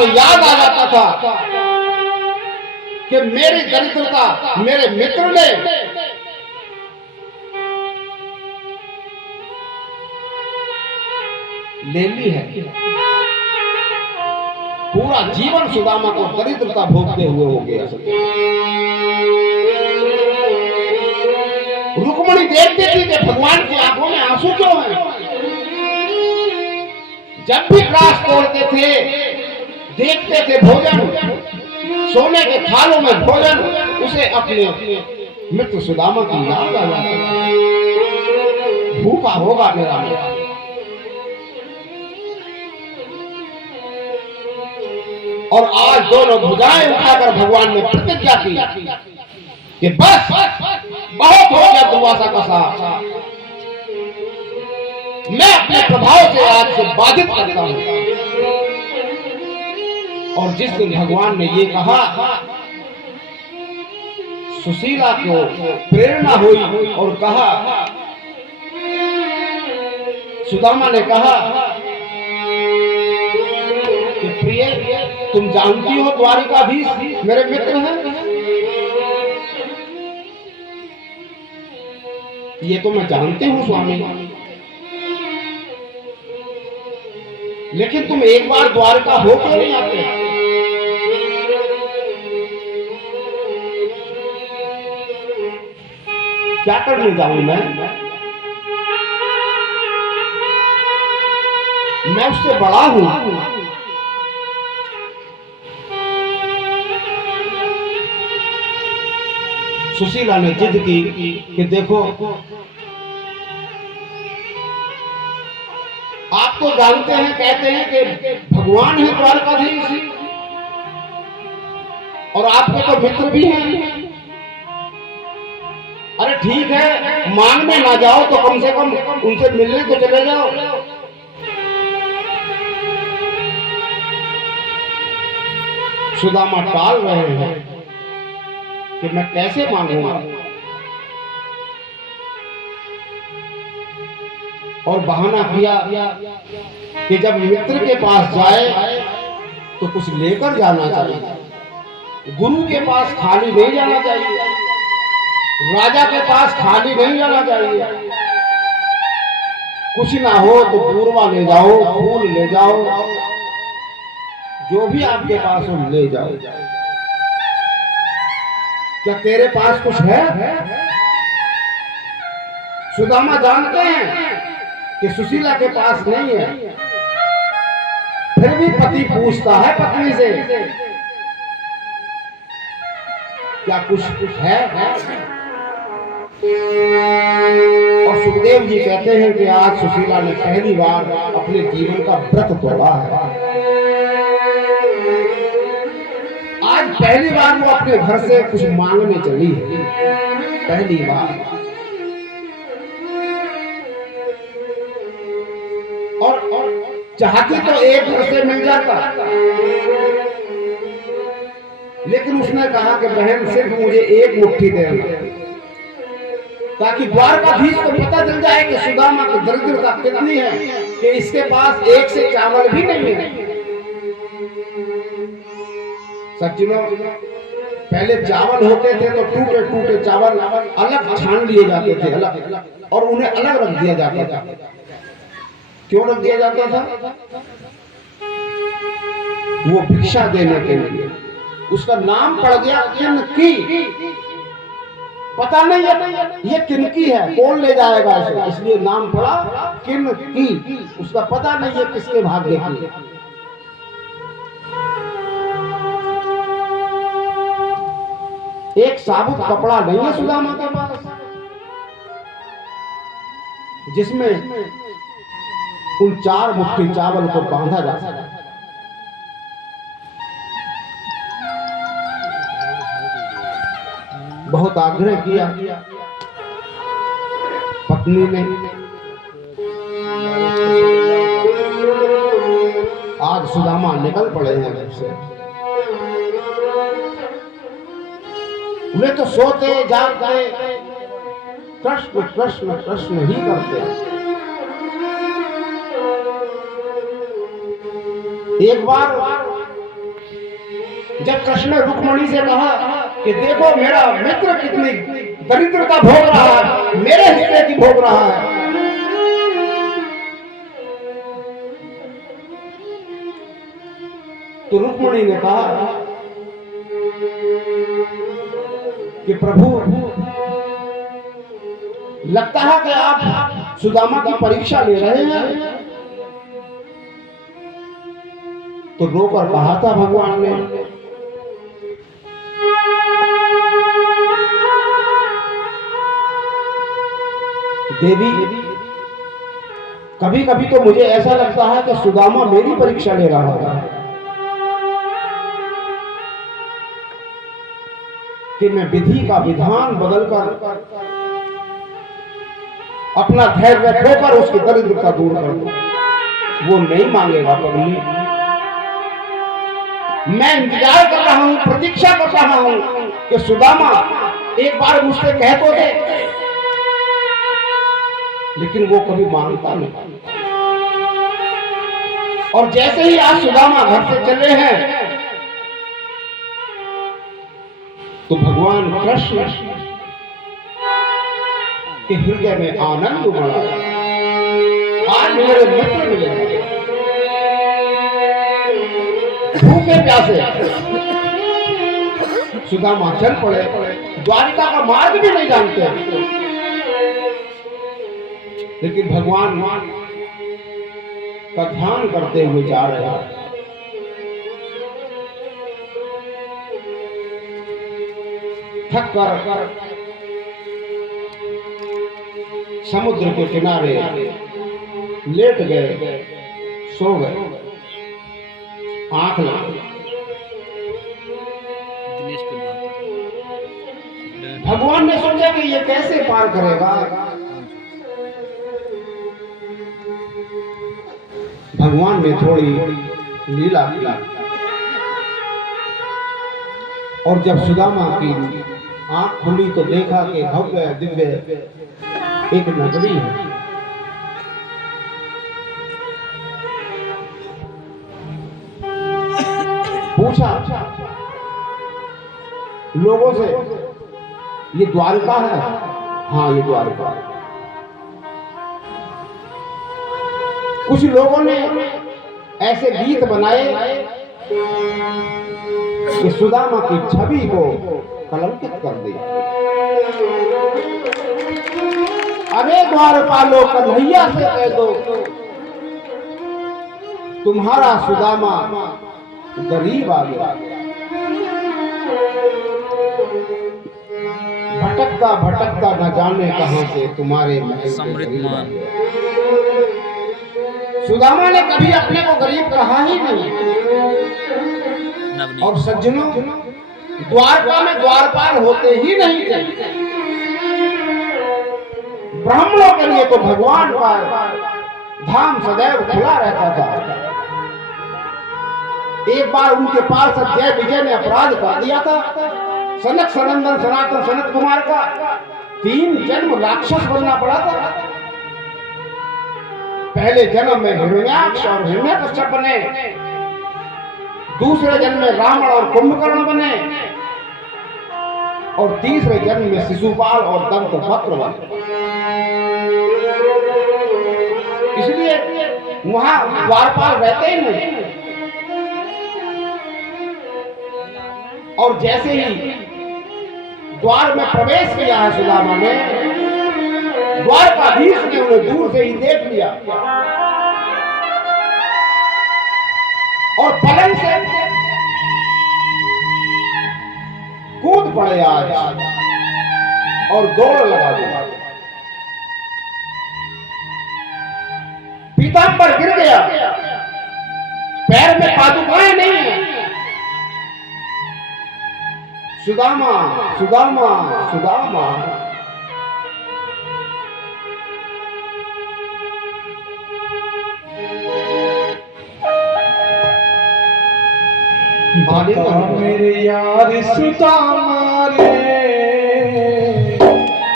याद आ जाता था कि मेरी दरिद्रता मेरे मित्र ने ले ली है। पूरा जीवन सुदामा को दरिद्रता भोगते हुए हो गया। रुक्मिणी देखती थी कि भगवान की आंखों में आंसू क्यों हैं। जब भी ग्रास तोड़ते थे, देखते थे भोजन, सोने के थालों में भोजन, उसे अपने मित्र सुदामा की याद आ जाती। भूखा होगा मेरा मित्र। और आज दोनों भुजाएं उठाकर भगवान ने प्रतिज्ञा की कि बस बहुत हो गया दुर्वासा का साथ, मैं अपने प्रभाव से आज से बाधित करता हूं। और जिस दिन भगवान ने ये कहा, सुशीला को प्रेरणा हुई और कहा, सुदामा ने कहा कि प्रिय, तुम जानती हो द्वारिकाधीश मेरे मित्र हैं। ये तो मैं जानती हूं स्वामी, लेकिन तुम एक बार द्वारका हो क्यों नहीं आते? क्या करने जाऊं मैं उससे बड़ा हूं। सुशीला ने जिद की कि देखो, आप तो जानते हैं, कहते हैं कि भगवान है द्वारकाधीश, और आपके तो मित्र भी हैं। अरे ठीक है, मांगने ना जाओ तो कम से कम उनसे मिलने तो चले जाओ। सुदामा टाल रहे हैं कि मैं कैसे मांगूंगा, और बहाना किया कि जब मित्र के पास जाए तो कुछ लेकर जाना चाहिए। गुरु के पास खाली नहीं जाना चाहिए, राजा के पास खाली नहीं जाना चाहिए। कुछ ना हो तो पूर्वा ले जाओ, फूल ले जाओ, जो भी आपके पास हो ले जाओ। क्या तेरे पास कुछ है? सुदामा जानते हैं कि सुशीला के पास नहीं है, फिर भी पति पूछता है पत्नी से, क्या कुछ है? और सुखदेव जी कहते हैं कि आज सुशीला ने पहली बार अपने जीवन का व्रत तोड़ा है। आज पहली बार वो अपने घर से कुछ मांगने चली है, पहली बार। और चाहती तो एक घर से मिल जाता, लेकिन उसने कहा कि बहन सिर्फ मुझे एक मुट्ठी देना, ताकि द्वारकाधीश को पता चल जाए कि सुदामा की दरिद्रता कितनी है कि इसके पास एक से चावल भी नहीं है। सज्जनों, पहले चावल होते थे तो टूटे टूटे चावल अलग छान लिए जाते थे, अलग, और उन्हें अलग रख दिया जाता था। क्यों रख दिया जाता था? वो भिक्षा देने के लिए। उसका नाम पड़ गया किनकी। पता नहीं ये किनकी है, कौन ले जाएगा इसे, इसलिए नाम पड़ा किनकी। उसका पता नहीं है किसके भाग्य की। एक साबुत कपड़ा नहीं है सुदामा के पास जिसमें उन 4 मुट्ठी चावल को बांधा जा सके। बहुत आग्रह किया पत्नी ने। आज सुदामा निकल पड़े हैं घर से। वे तो सोते जागते प्रश्न प्रश्न प्रश्न ही करते हैं। एक बार जब कृष्ण ने रुक्मणी से कहा कि देखो मेरा मित्र कितनी दरिद्रता भोग रहा है, मेरे हिस्से की भोग रहा है, तो रुक्मणी ने कहा कि प्रभु लगता है कि आप सुदामा की परीक्षा ले रहे हैं। तो रोकर कहा था भगवान ने, देवी कभी कभी तो मुझे ऐसा लगता है कि सुदामा मेरी परीक्षा ले रहा है, कि मैं विधि का विधान बदलकर अपना धैर्य खोकर उसकी दरिद्रता दूर कर दूं। वो नहीं मांगेगा पगली, मैं इंतजार कर रहा हूं, प्रतीक्षा कर रहा हूं कि सुदामा एक बार मुझसे कह तो दे, लेकिन वो कभी मांगता नहीं। और जैसे ही आज सुदामा घर से चले हैं तो भगवान कृष्ण के हृदय में आनंद उमड़ा, आज मेरे मित्र मिले, भूखे प्यासे सुदामा चल पड़े, द्वारिका का मार्ग भी नहीं जानते, लेकिन भगवान का ध्यान करते हुए जा रहे हैं। थक कर समुद्र के किनारे लेट गए, सो गए, आंख लगी। भगवान ने सोचा कि ये कैसे पार करेगा। भगवान ने थोड़ी लीला की, और जब सुदामा की आंख खुली तो देखा कि भव्य दिव्य एक नगरी है। पूछा लोगों से, ये द्वारका है? हाँ ये द्वारका है। कुछ लोगों ने ऐसे गीत बनाए कि सुदामा की छवि को कलंकित कर दिया। अरे द्वारपालो कन्हैया से कह दो, तुम्हारा सुदामा गरीब आ गया, भटकता भटकता न जाने कहां से तुम्हारे महल से गरीब आ गया। सुदामा ने कभी अपने को गरीब कहा ही नहीं। और सज्जनों, द्वारका में द्वारपाल होते ही नहीं थे। ब्राह्मणों के लिए तो भगवान का धाम सदैव खुला रहता था। एक बार उनके पास जय विजय ने अपराध कर दिया था। सनक सनंदन सनातन सनत कुमार का 3 जन्म राक्षस बनना पड़ा था। पहले जन्म में हिरण्याक्ष और हिरण्यकश्यप बने, दूसरे जन्म में रावण और कुंभकर्ण बने, और तीसरे जन्म में शिशुपाल और दंतवक्र बने। इसलिए वहां द्वारपाल रहते ही नहीं। और जैसे ही द्वार में प्रवेश किया है सुदामा ने, द्वारकाधीश ने उन्हें दूर से ही देख लिया और पलंग से कूद पड़े आज और दौड़ लगा दिया। पीतांबर गिर गया, पैर में पादुकाएं नहीं है। सुदामा सुदामा सुदामा, मेरे यार सुदामा रे,